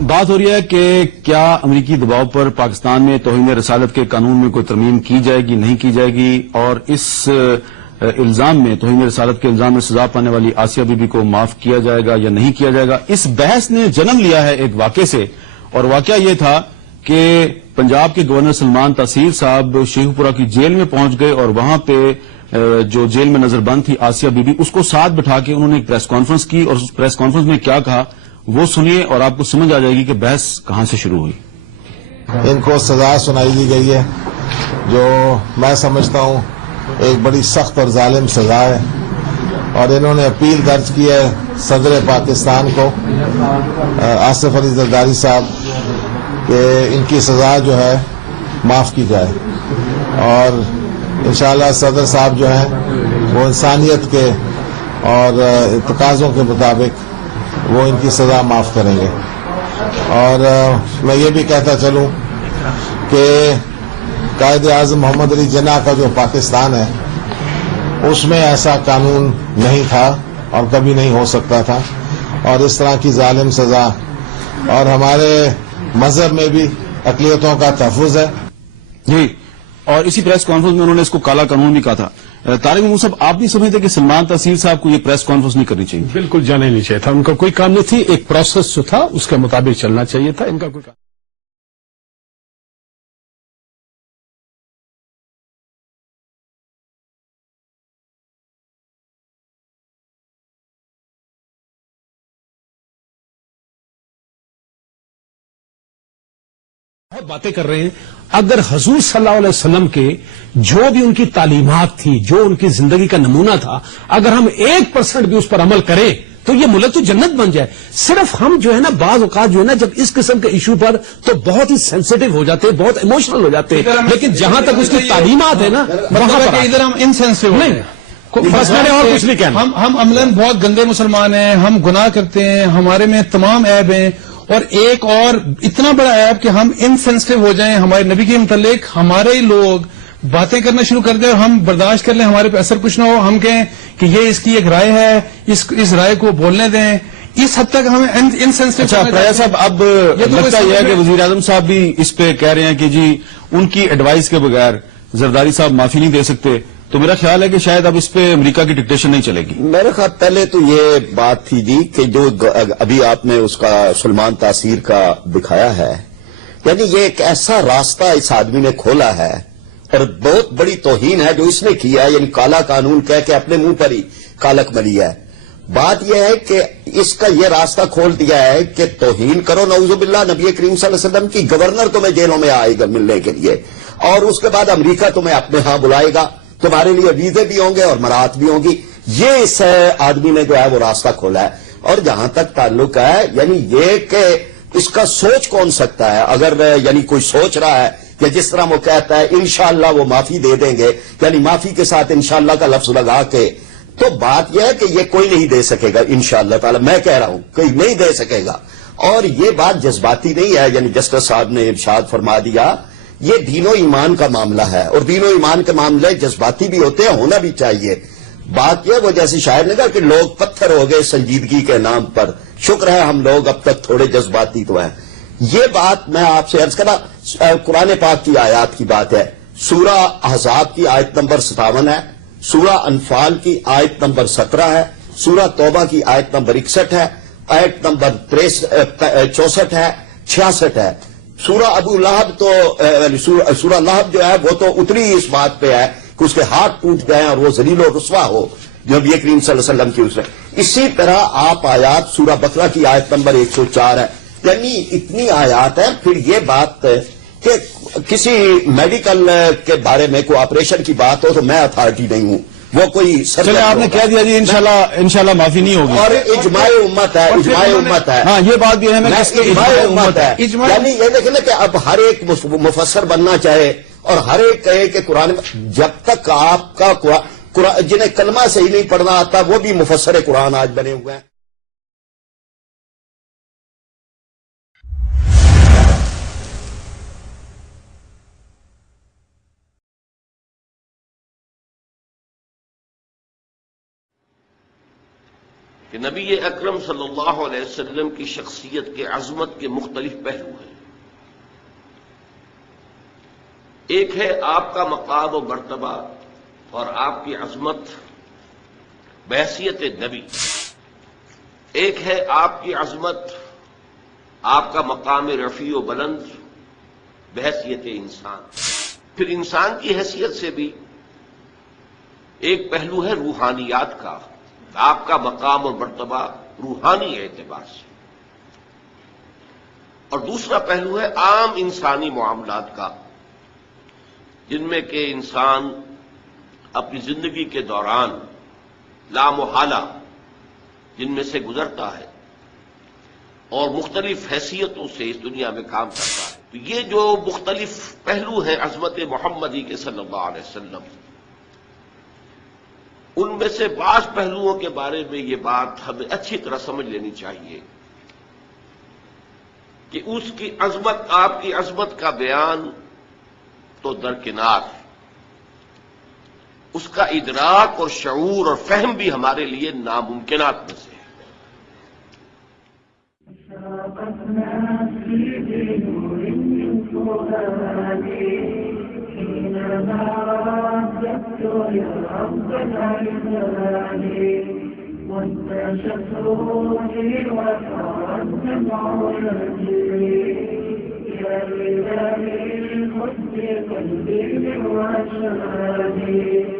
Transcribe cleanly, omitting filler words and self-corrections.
بات ہو رہی ہے کہ کیا امریکی دباؤ پر پاکستان میں توہین رسالت کے قانون میں کوئی ترمیم کی جائے گی نہیں کی جائے گی، اور اس الزام میں توہین رسالت کے الزام میں سزا پانے والی آسیہ بی بی کو معاف کیا جائے گا یا نہیں کیا جائے گا۔ اس بحث نے جنم لیا ہے ایک واقعے سے، اور واقعہ یہ تھا کہ پنجاب کے گورنر سلمان تاثیر صاحب شیخو پورہ کی جیل میں پہنچ گئے، اور وہاں پہ جو جیل میں نظر بند تھی آسیہ بی بی، اس کو ساتھ بٹھا کے انہوں نے ایک پریس کانفرنس کی، اور اس پریس کانفرنس میں کیا کہا وہ سنیے اور آپ کو سمجھ آ جائے گی کہ بحث کہاں سے شروع ہوئی۔ ان کو سزا سنائی دی گئی ہے جو میں سمجھتا ہوں ایک بڑی سخت اور ظالم سزا ہے، اور انہوں نے اپیل درج کی ہے صدر پاکستان کو آصف علی زرداری صاحب کہ ان کی سزا جو ہے معاف کی جائے، اور انشاءاللہ صدر صاحب جو ہیں وہ انسانیت کے اور تقاضوں کے مطابق وہ ان کی سزا معاف کریں گے۔ اور میں یہ بھی کہتا چلوں کہ قائد اعظم محمد علی جناح کا جو پاکستان ہے اس میں ایسا قانون نہیں تھا اور کبھی نہیں ہو سکتا تھا، اور اس طرح کی ظالم سزا، اور ہمارے مذہب میں بھی اقلیتوں کا تحفظ ہے۔ جی، اور اسی پریس کانفرنس میں انہوں نے اس کو کالا قانون بھی کہا تھا۔ طارق محمود صاحب، آپ نہیں سمجھتے کہ سلمان تاثیر صاحب کو یہ پریس کانفرنس نہیں کرنی چاہیے؟ بالکل جانا ہی نہیں چاہیے تھا، ان کا کوئی کام نہیں تھی، ایک پروسیس جو تھا اس کے مطابق چلنا چاہیے تھا، ان کا کوئی کام بہت باتیں کر رہے ہیں۔ اگر حضور صلی اللہ علیہ وسلم کے جو بھی ان کی تعلیمات تھی، جو ان کی زندگی کا نمونہ تھا، اگر ہم 1% بھی اس پر عمل کریں تو یہ ملک تو جنت بن جائے۔ صرف ہم جو ہے نا بعض اوقات جو ہے نا جب اس قسم کے ایشو پر تو بہت ہی سینسیٹیو ہو جاتے ہیں، بہت ایموشنل ہو جاتے ہیں، لیکن جہاں تک اس کی تعلیمات ہے نا وہاں پر ادھر ہم انسینسٹیو نہیں، بس میں نے اور کچھ نہیں کہنا۔ ہم عملاً بہت گندے مسلمان ہیں، ہم گناہ کرتے ہیں، ہمارے میں تمام عیب ہیں، اور ایک اور اتنا بڑا عیب کہ ہم انسینسٹیو ہو جائیں ہمارے نبی کے متعلق، ہمارے ہی لوگ باتیں کرنا شروع کر دیں اور ہم برداشت کر لیں، ہمارے پہ اثر کچھ نہ ہو، ہم کہیں کہ یہ اس کی ایک رائے ہے، اس رائے کو بولنے دیں، اس حد تک ہمیں انسینسٹیو۔ اچھا پریہ صاحب، اب لگتا یہ ہے کہ وزیر اعظم صاحب بھی اس پہ کہہ رہے ہیں کہ جی ان کی ایڈوائس کے بغیر زرداری صاحب معافی نہیں دے سکتے، تو میرا خیال ہے کہ شاید اب اس پہ امریکہ کی ڈکٹیشن نہیں چلے گی۔ میرے خیال پہلے تو یہ بات تھی جی کہ جو ابھی آپ نے اس کا سلمان تاثیر کا دکھایا ہے، یعنی یہ ایک ایسا راستہ اس آدمی نے کھولا ہے اور بہت بڑی توہین ہے جو اس نے کیا ہے، یعنی کالا قانون کہہ کے اپنے منہ پر ہی کالک ملی ہے۔ بات یہ ہے کہ اس کا یہ راستہ کھول دیا ہے کہ توہین کرو، نعوذ باللہ، نبی کریم صلی اللہ علیہ وسلم کی گورنر تمہیں جیلوں میں آئے گا ملنے کے لیے، اور اس کے بعد امریکہ تمہیں اپنے ہاں بلائے گا، تمہارے لیے ویزے بھی ہوں گے اور مرات بھی ہوں گی۔ یہ اس آدمی نے جو ہے وہ راستہ کھولا ہے، اور جہاں تک تعلق ہے یعنی یہ کہ اس کا سوچ کون سکتا ہے، اگر یعنی کوئی سوچ رہا ہے کہ جس طرح وہ کہتا ہے انشاءاللہ وہ معافی دے دیں گے، یعنی معافی کے ساتھ انشاءاللہ کا لفظ لگا کے، تو بات یہ ہے کہ یہ کوئی نہیں دے سکے گا انشاءاللہ تعالی، میں کہہ رہا ہوں کوئی نہیں دے سکے گا۔ اور یہ بات جذباتی نہیں ہے، یعنی جسٹس صاحب نے ارشاد فرما دیا، یہ دین و ایمان کا معاملہ ہے، اور دین و ایمان کے معاملے جذباتی بھی ہوتے ہیں، ہونا بھی چاہیے۔ بات یہ وہ جیسے شاعر نے کہا کہ لوگ پتھر ہو گئے سنجیدگی کے نام پر، شکر ہے ہم لوگ اب تک تھوڑے جذباتی تو ہیں۔ یہ بات میں آپ سے عرض کرنا، قرآن پاک کی آیات کی بات ہے، سورہ احزاب کی آیت نمبر 57 ہے، سورہ انفال کی آیت نمبر 17 ہے، سورہ توبہ کی آیت نمبر 61 ہے، آیت نمبر 64 ہے، 66 ہے۔ سورہ ابو لہب تو سورہ لہب جو ہے وہ تو اتری اس بات پہ ہے کہ اس کے ہاتھ ٹوٹ گئے اور وہ ذلیل و رسوا ہو جو نبی کریم صلی اللہ علیہ وسلم کی اس میں۔ اسی طرح آپ آیات سورہ بقرہ کی آیت نمبر 104 ہے، یعنی اتنی آیات ہیں۔ پھر یہ بات کہ کسی میڈیکل کے بارے میں کوئی آپریشن کی بات ہو تو میں اتھارٹی نہیں ہوں، وہ کوئی چلے آپ نے کہہ دیا جی انشاءاللہ معافی نہیں ہوگی، اور اجماع امت ہے، اجماع امت ہے۔ ہاں یہ بات بھی ہے اجماع امت ہے، یعنی یہ دیکھیں نا کہ اب ہر ایک مفسر بننا چاہے اور ہر ایک کہے کہ قرآن، جب تک آپ کا جنہیں کلمہ صحیح نہیں پڑھنا آتا وہ بھی مفسر قرآن آج بنے ہوئے ہیں۔ کہ نبی اکرم صلی اللہ علیہ وسلم کی شخصیت کے عظمت کے مختلف پہلو ہیں. ایک ہے آپ کا مقام و مرتبہ اور آپ کی عظمت بحیثیت نبی. ایک ہے آپ کی عظمت، آپ کا مقام رفیع و بلند بحیثیت انسان. پھر انسان کی حیثیت سے بھی ایک پہلو ہے روحانیات کا، آپ کا مقام اور مرتبہ روحانی اعتبار سے. اور دوسرا پہلو ہے عام انسانی معاملات کا، جن میں کہ انسان اپنی زندگی کے دوران لامحالہ جن میں سے گزرتا ہے اور مختلف حیثیتوں سے اس دنیا میں کام کرتا ہے. تو یہ جو مختلف پہلو ہیں عظمت محمدی کے صلی اللہ علیہ وسلم، ان میں سے بعض پہلوؤں کے بارے میں یہ بات ہمیں اچھی طرح سمجھ لینی چاہیے کہ اس کی عظمت، آپ کی عظمت کا بیان تو درکنار، اس کا ادراک اور شعور اور فہم بھی ہمارے لیے ناممکنات میں سے ہے. يا